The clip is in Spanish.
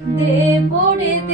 Devoré de